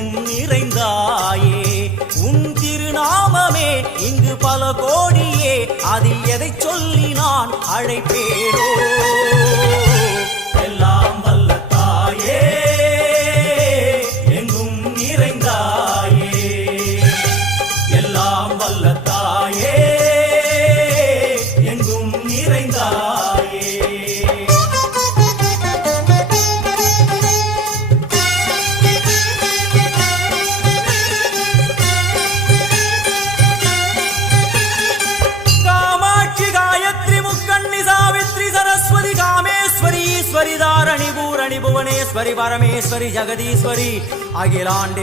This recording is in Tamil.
எங்கும் நிறைந்தாயே உன் திருநாமமே இங்கு பல கோடியே அதில் எதை சொல்லி நான் அழைப்பேனோ எல்லாம் வல்ல தாயே எங்கும் நிறைந்தாயே எல்லாம் வல்ல தாயே எங்கும் நிறைந்தாயே ईश्वरी धारणी भूरणी भुवनेश्वरी परमेश्वरी जगदीश्वरी अखिलांडे